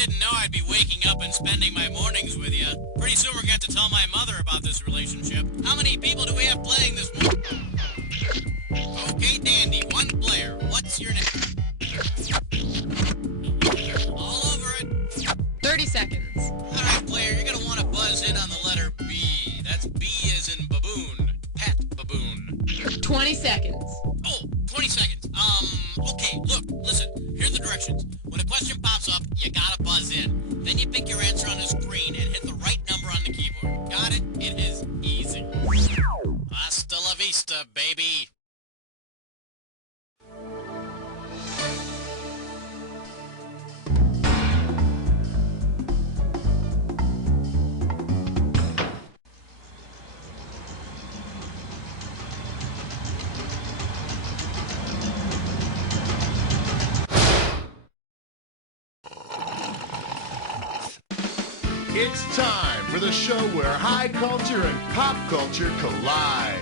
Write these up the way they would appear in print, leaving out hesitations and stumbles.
didn't know I'd be waking up and spending my mornings with you. Pretty soon we're going to tell my mother about this relationship. How many people do we have playing this morning? Okay, Dandy, one player. What's your name? All over it. 30 seconds. All right, player, you're going to want to buzz in on the letter B. That's B as in baboon. Pet baboon. 20 seconds. Oh, 20 seconds. Okay, look, listen. Here's the directions. When a question pops up, you gotta buzz in. Then you pick your answer on the screen and hit the right number on the keyboard. Got it? It is easy. Hasta la vista, baby. It's time for the show where high culture and pop culture collide.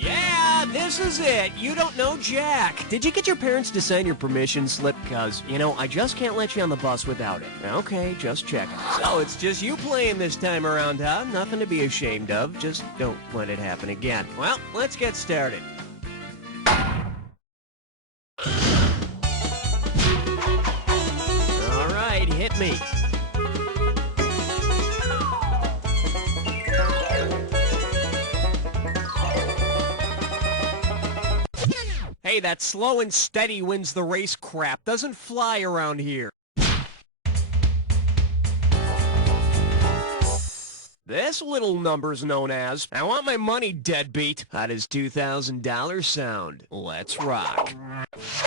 Yeah, this is it. You don't know Jack. Did you get your parents to sign your permission slip? Because, I just can't let you on the bus without it. Okay, just checking. So it's just you playing this time around, huh? Nothing to be ashamed of. Just don't let it happen again. Well, let's get started. All right, hit me. Hey, that slow and steady wins the race crap doesn't fly around here. This little number's known as, I want my money, deadbeat. How does $2,000 sound? Let's rock.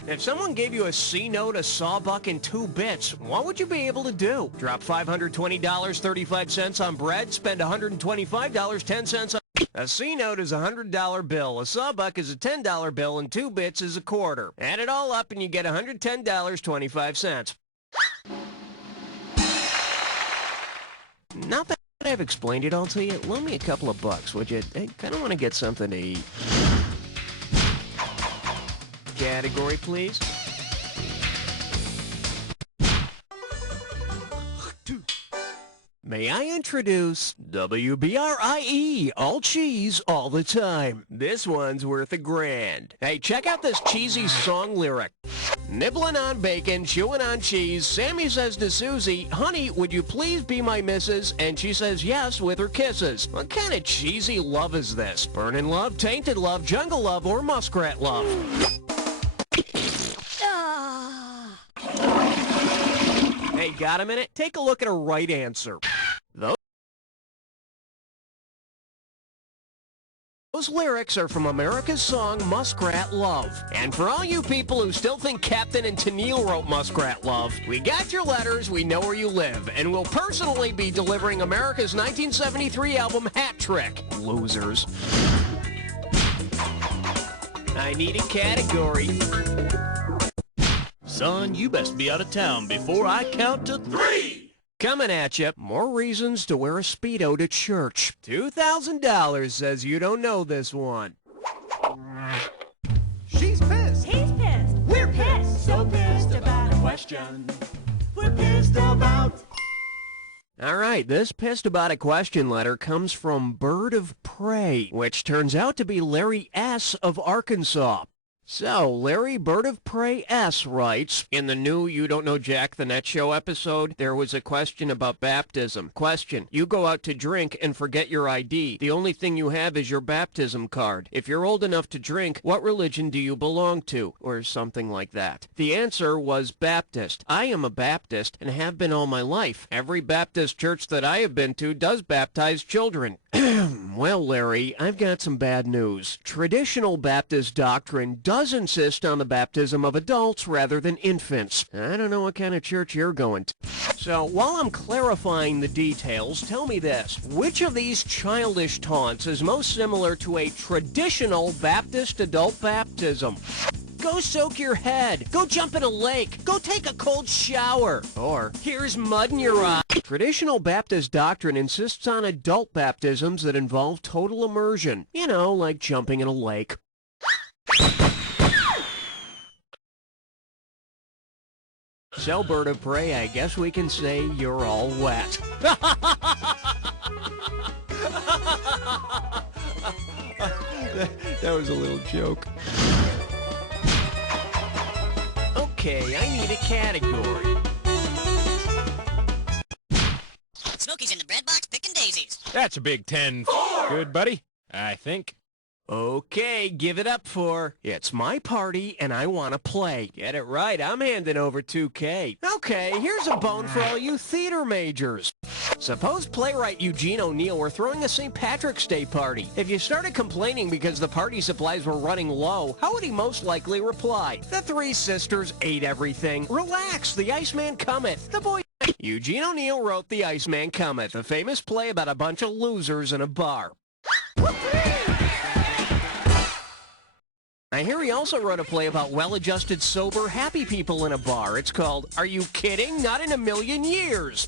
If someone gave you a C note, a sawbuck, and 2 bits, what would you be able to do? Drop $520.35 on bread, spend $125.10 on... A C note is a $100 bill, a sawbuck is a $10 bill, and 2 bits is a quarter. Add it all up and you get $110.25. Now that I've explained it all to you, loan me a couple of bucks, would you? I kind of want to get something to eat. Category, please. May I introduce WBRIE, all cheese, all the time. This one's worth $1,000. Hey, check out this cheesy song lyric. Nibbling on bacon, chewing on cheese, Sammy says to Susie, honey, would you please be my missus? And she says yes with her kisses. What kind of cheesy love is this? Burning love, tainted love, jungle love, or muskrat love? Hey, got a minute? Take a look at a right answer. Those lyrics are from America's song Muskrat Love. And for all you people who still think Captain and Tennille wrote Muskrat Love, we got your letters, we know where you live, and we'll personally be delivering America's 1973 album Hat Trick. Losers. I need a category. Son, you best be out of town before I count to 3! Coming at you, more reasons to wear a Speedo to church. $2,000 says you don't know this one. She's pissed. He's pissed. We're pissed. So pissed about a Question. We're pissed about. All right, this pissed about a question letter comes from Bird of Prey, which turns out to be Larry S. of Arkansas. So, Larry Bird of Prey S. writes, in the new You Don't Know Jack the Net Show episode, there was a question about baptism. Question, you go out to drink and forget your ID. The only thing you have is your baptism card. If you're old enough to drink, what religion do you belong to? Or something like that. The answer was Baptist. I am a Baptist and have been all my life. Every Baptist church that I have been to does baptize children. Well, Larry, I've got some bad news. Traditional Baptist doctrine does insist on the baptism of adults rather than infants. I don't know what kind of church you're going to. So, while I'm clarifying the details, tell me this. Which of these childish taunts is most similar to a traditional Baptist adult baptism? Go soak your head. Go jump in a lake. Go take a cold shower. Or, here's mud in your eye. Traditional Baptist doctrine insists on adult baptisms that involve total immersion. You know, like jumping in a lake. So, bird of prey, I guess we can say you're all wet. That was a little joke. Okay, I need a category. Smokey's in the bread box picking daisies. That's a big 10. Good, buddy. I think. Okay, give it up for It's My Party and I Want to Play. Get it right, I'm handing over 2K. Okay, here's a bone for all you theater majors. Suppose playwright Eugene O'Neill were throwing a St. Patrick's Day party. If you started complaining because the party supplies were running low, how would he most likely reply? The three sisters ate everything. Relax, the Iceman cometh. The boy... Eugene O'Neill wrote The Iceman Cometh, a famous play about a bunch of losers in a bar. I hear he also wrote a play about well-adjusted, sober, happy people in a bar. It's called Are You Kidding? Not in a Million Years.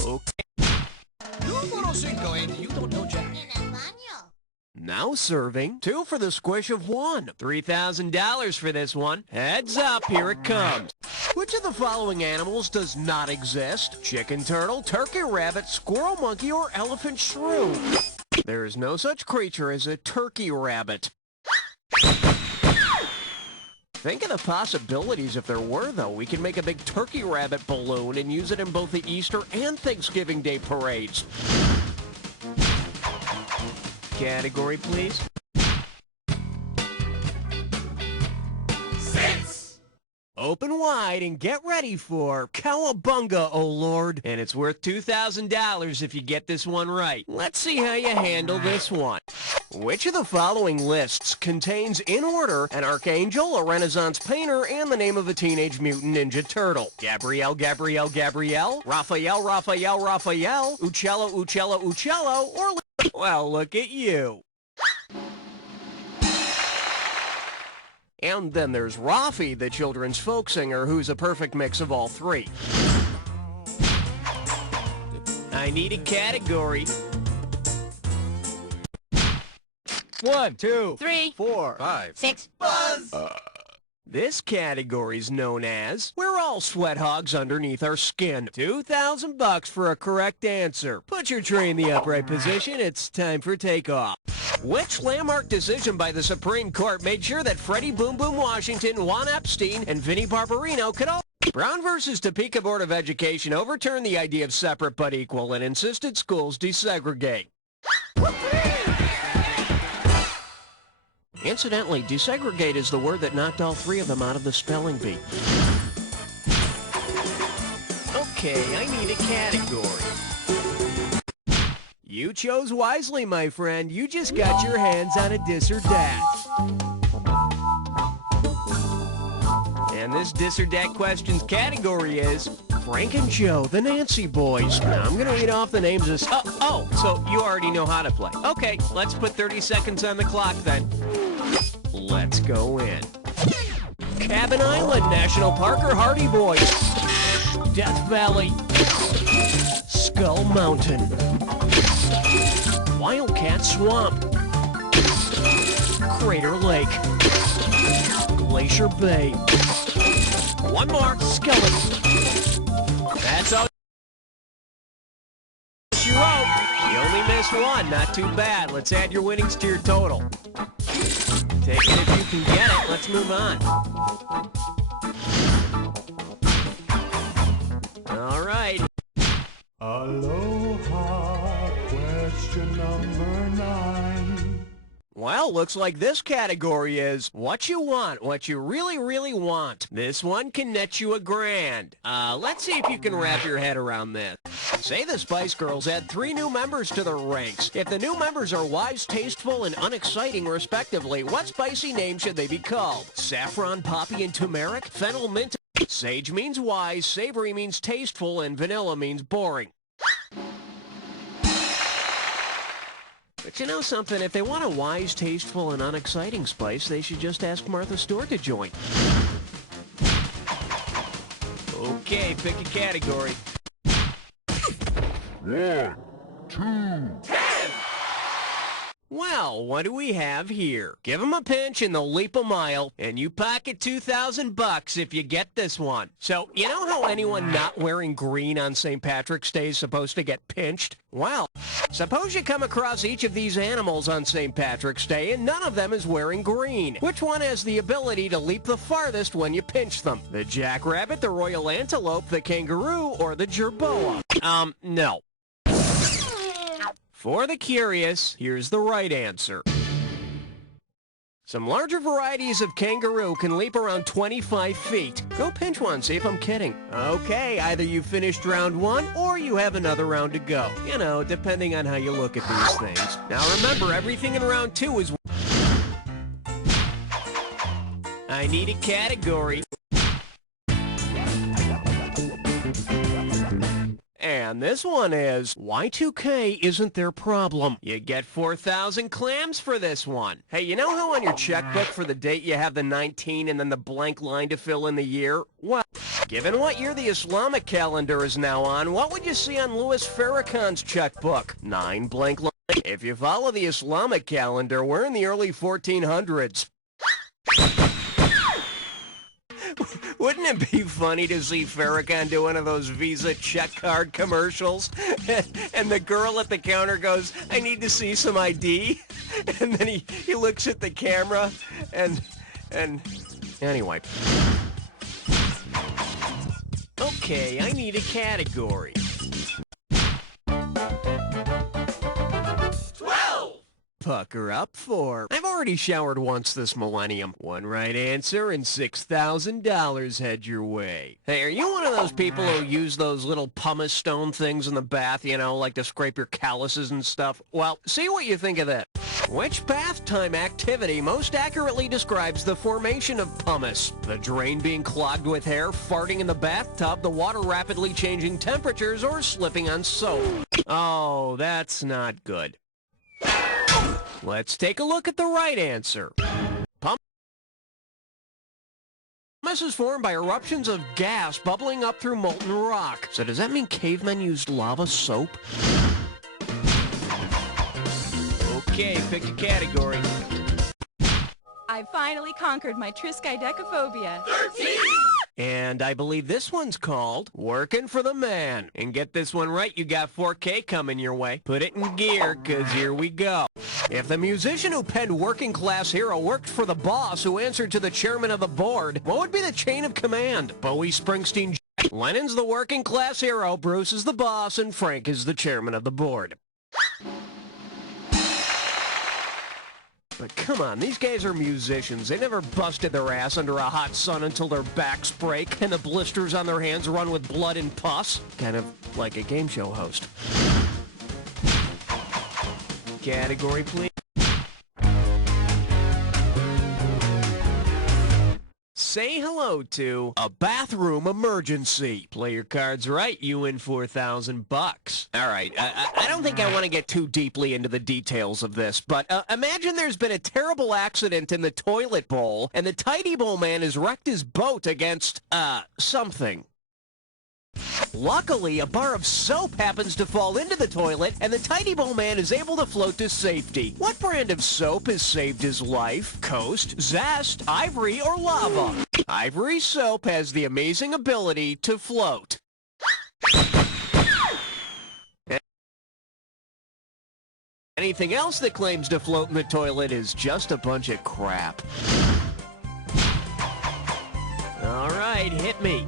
Okay. Now serving. 2 for the squish of 1. $3,000 for this one. Heads up, here it comes. Which of the following animals does not exist? Chicken turtle, turkey rabbit, squirrel monkey, or elephant shrew? There is no such creature as a turkey rabbit. Think of the possibilities if there were, though. We can make a big turkey rabbit balloon and use it in both the Easter and Thanksgiving Day parades. Category, please. Open wide and get ready for Cowabunga, oh Lord. And it's worth $2,000 if you get this one right. Let's see how you handle this one. Which of the following lists contains, in order, an archangel, a Renaissance painter, and the name of a Teenage Mutant Ninja Turtle? Gabrielle, Gabrielle, Gabrielle, Raphael, Raphael, Raphael, Uccello, Uccello, Uccello, or... Well, look at you. And then there's Rafi, the children's folk singer, who's a perfect mix of all three. I need a category. 1, 2, 3, 4, 5, 6. This category's known as We're All Sweat Hogs Underneath Our Skin. $2,000 for a correct answer. Put your tray in the upright position. It's time for takeoff. Which landmark decision by the Supreme Court made sure that Freddie Boom Boom Washington, Juan Epstein, and Vinnie Barbarino could all... Brown versus Topeka Board of Education overturned the idea of separate but equal and insisted schools desegregate. Incidentally, desegregate is the word that knocked all three of them out of the spelling bee. Okay, I need a category. You chose wisely, my friend. You just got your hands on a dis or dat. And this dis or dat questions category is Frank and Joe, the Nancy Boys. Now, I'm going to read off the names of... Oh, so you already know how to play. Okay, let's put 30 seconds on the clock then. Let's go in. Cabin Island National Park or Hardy Boys? Death Valley. Skull Mountain. Wildcat Swamp. Crater Lake. Glacier Bay. One more. Skeleton. That's all you wrote. You only missed one. Not too bad. Let's add your winnings to your total. Take it if you can get it. Let's move on. All right. Aloha, question number 9. Well, looks like this category is what you want, what you really, really want. This one can net you $1,000. Let's see if you can wrap your head around this. Say the Spice Girls add 3 new members to their ranks. If the new members are wise, tasteful, and unexciting, respectively, what spicy name should they be called? Saffron, poppy, and turmeric? Fennel, mint? Sage means wise, savory means tasteful, and vanilla means boring. But you know something? If they want a wise, tasteful, and unexciting spice, they should just ask Martha Stewart to join. Okay, pick a category. 1, 2, 10. Well, what do we have here? Give 'em a pinch and they'll leap a mile, and you pocket $2,000 if you get this one. So, you know how anyone not wearing green on St. Patrick's Day is supposed to get pinched? Well, suppose you come across each of these animals on St. Patrick's Day and none of them is wearing green. Which one has the ability to leap the farthest when you pinch them? The jackrabbit, the royal antelope, the kangaroo, or the jerboa? No. For the curious, here's the right answer. Some larger varieties of kangaroo can leap around 25 feet. Go pinch one, see if I'm kidding. Okay, either you finished round 1 or you have another round to go. You know, depending on how you look at these things. Now remember, everything in round 2 is... I need a category. And this one is, Y2K isn't their problem. You get 4,000 clams for this one. Hey, you know how on your checkbook for the date you have the 19 and then the blank line to fill in the year? Well, given what year the Islamic calendar is now on, what would you see on Louis Farrakhan's checkbook? 9 blank lines. If you follow the Islamic calendar, we're in the early 1400s. Wouldn't it be funny to see Farrakhan do one of those Visa check card commercials? And the girl at the counter goes, I need to see some ID. And then he looks at the camera and anyway. Okay, I need a category. 12! Pucker up for. I've already showered once this millennium. One right answer and $6,000 head your way. Hey, are you one of those people who use those little pumice stone things in the bath, you know, like to scrape your calluses and stuff? Well, see what you think of that. Which bath time activity most accurately describes the formation of pumice? The drain being clogged with hair, farting in the bathtub, the water rapidly changing temperatures, or slipping on soap? Oh, that's not good. Let's take a look at the right answer. Pumice is formed by eruptions of gas bubbling up through molten rock. So does that mean cavemen used lava soap? Okay, pick a category. I finally conquered my triskaidekaphobia. 13! And I believe this one's called Working for the Man. And get this one right, you got 4K coming your way. Put it in gear, cause here we go. If the musician who penned Working Class Hero worked for the boss who answered to the chairman of the board, what would be the chain of command? Bowie, Springsteen, Lennon's the working class hero, Bruce is the boss, and Frank is the chairman of the board. But come on, these guys are musicians. They never busted their ass under a hot sun until their backs break and the blisters on their hands run with blood and pus. Kind of like a game show host. Category, please. Say hello to a bathroom emergency. Play your cards right, you win $4,000. All right, I don't think I want to get too deeply into the details of this, but imagine there's been a terrible accident in the toilet bowl, and the Tidy Bowl man has wrecked his boat against, something. Luckily, a bar of soap happens to fall into the toilet, and the Tidy Bowl man is able to float to safety. What brand of soap has saved his life? Coast, Zest, Ivory, or Lava? Ivory soap has the amazing ability to float. Anything else that claims to float in the toilet is just a bunch of crap. All right, hit me.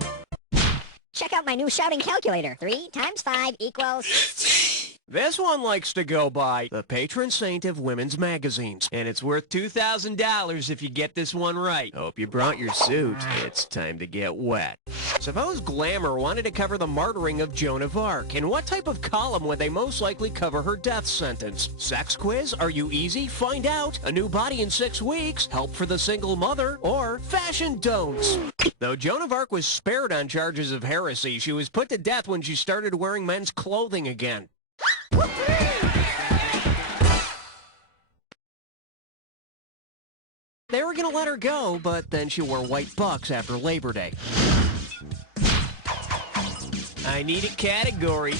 Check out my new shouting calculator. 3 times 5 equals... This one likes to go by the patron saint of women's magazines, and it's worth $2,000 if you get this one right. Hope you brought your suit. It's time to get wet. Suppose Glamour wanted to cover the martyring of Joan of Arc. In what type of column would they most likely cover her death sentence? Sex quiz? Are you easy? Find out. A new body in 6 weeks? Help for the single mother? Or fashion don'ts? Though Joan of Arc was spared on charges of heresy, she was put to death when she started wearing men's clothing again. They were gonna let her go, but then she wore white bucks after Labor Day. I need a category.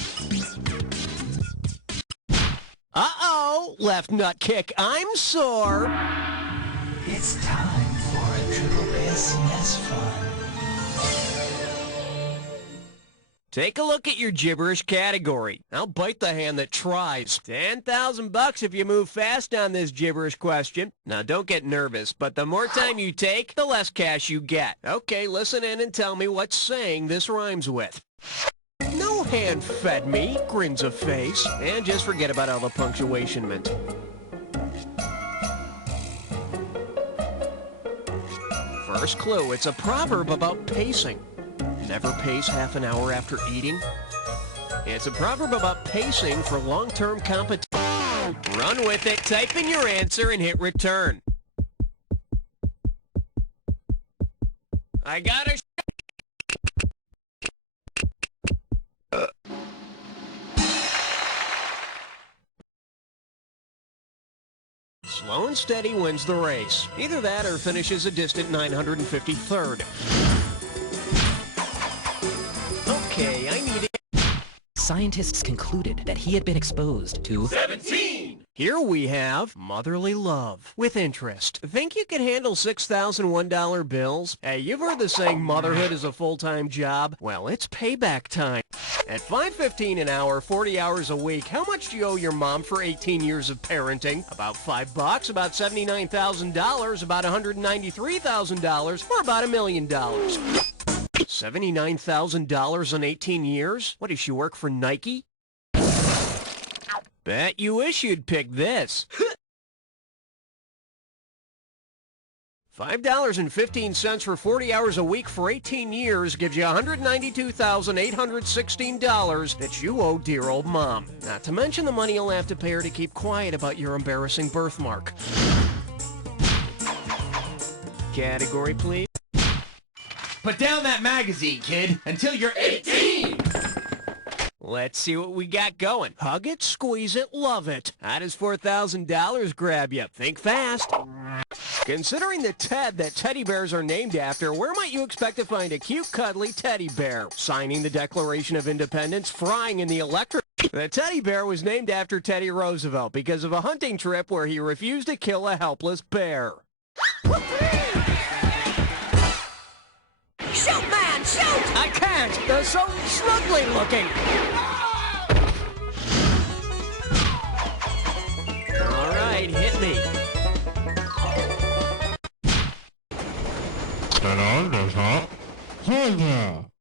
Uh-oh! Don't left nut kick. I'm sore. It's time for a Triple Piss mess fun. Take a look at your gibberish category. I'll bite the hand that tries. $10,000 if you move fast on this gibberish question. Now, don't get nervous, but the more time you take, the less cash you get. Okay, listen in and tell me what saying this rhymes with. No hand fed me, grins a face, and just forget about all the punctuation meant. First clue, it's a proverb about pacing. Never pace half an hour after eating. It's a proverb about pacing for long-term competition. Run with it, type in your answer, and hit return. I got a Slow and steady wins the race. Either that or finishes a distant 953rd. Okay, I need it. Scientists concluded that he had been exposed to 17! Here we have motherly love with interest. Think you can handle $6,001 bills? Hey, you've heard the saying motherhood is a full-time job? Well, it's payback time. At $5.15 an hour, 40 hours a week, how much do you owe your mom for 18 years of parenting? About $5, about $79,000, about $193,000, or about $1 million? $79,000 in 18 years? What, does she work for Nike? Bet you wish you'd pick this. $5.15 for 40 hours a week for 18 years gives you $192,816 that you owe dear old mom. Not to mention the money you'll have to pay her to keep quiet about your embarrassing birthmark. Category, please. Put down that magazine, kid, until you're 18! Let's see what we got going. Hug it, squeeze it, love it. How does $4,000 grab you? Think fast. Considering the Ted that teddy bears are named after, where might you expect to find a cute, cuddly teddy bear? Signing the Declaration of Independence, frying in the electric... The teddy bear was named after Teddy Roosevelt because of a hunting trip where he refused to kill a helpless bear. Shoot, man, shoot! I can't! They're so struggling looking! All right, hit me.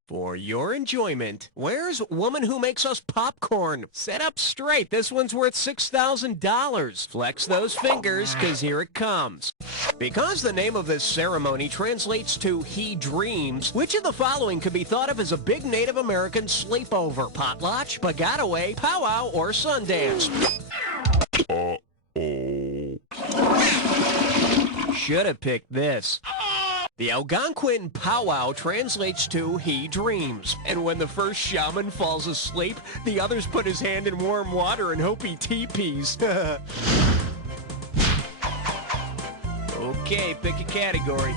For your enjoyment, where's Woman Who Makes Us Popcorn? Sit up straight. This one's worth $6,000. Flex those fingers, because here it comes. Because the name of this ceremony translates to He Dreams, which of the following could be thought of as a big Native American sleepover? Potlatch, Bagataway, Powwow, or Sundance? Should have picked this. The Algonquin powwow translates to He Dreams. And when the first shaman falls asleep, the others put his hand in warm water and hope he teepees. Okay, pick a category.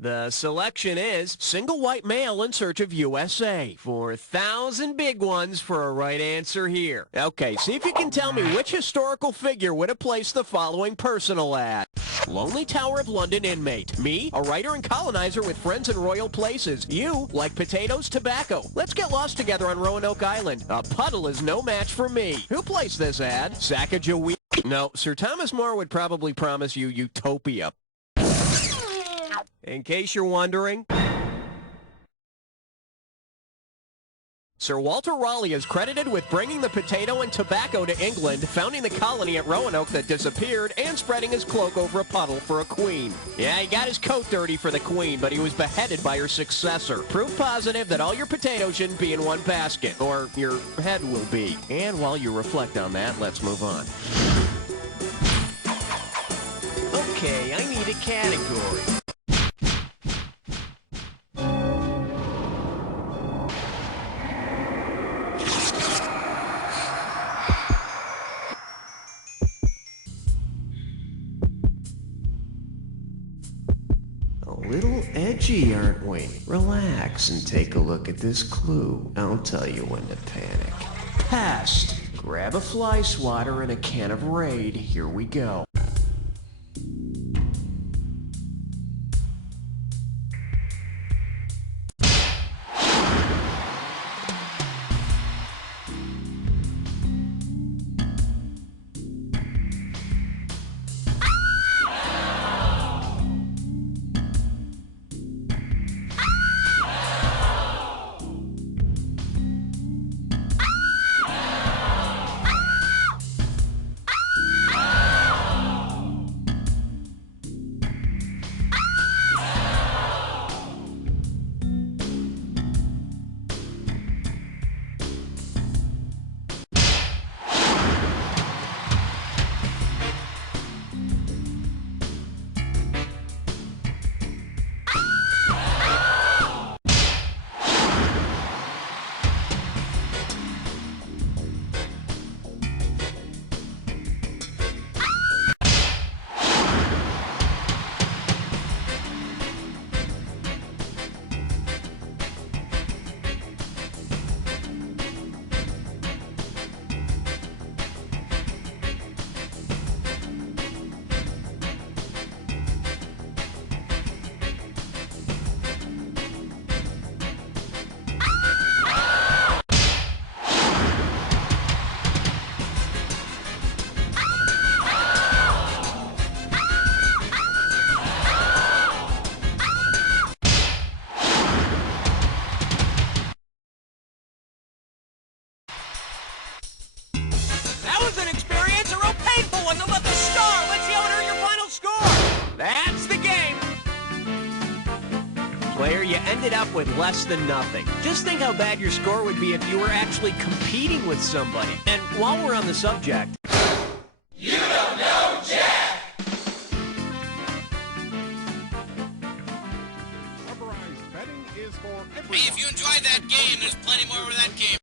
The selection is single white male in search of USA. 4,000 big ones for a right answer here. Okay, see if you can tell me which historical figure would have placed the following personal ad. Lonely Tower of London inmate. Me, a writer and colonizer with friends in royal places. You, like potatoes, tobacco. Let's get lost together on Roanoke Island. A puddle is no match for me. Who placed this ad? Sacagawea? No, Sir Thomas More would probably promise you utopia. In case you're wondering, Sir Walter Raleigh is credited with bringing the potato and tobacco to England, founding the colony at Roanoke that disappeared, and spreading his cloak over a puddle for a queen. Yeah, he got his coat dirty for the queen, but he was beheaded by her successor. Proof positive that all your potatoes shouldn't be in one basket, or your head will be. And while you reflect on that, let's move on. Okay, I need a category. little edgy, aren't we? Relax and take a look at this clue. I'll tell you when to panic. Past. Grab a fly swatter and a can of Raid. Here we go. That was an experience, a real painful one. But the star, let's see how it earned your final score. That's the game. Player, you ended up with less than nothing. Just think how bad your score would be if you were actually competing with somebody. And while we're on the subject... You don't know Jack! Rubberized betting is for everyone. Hey, if you enjoyed that game, there's plenty more where that came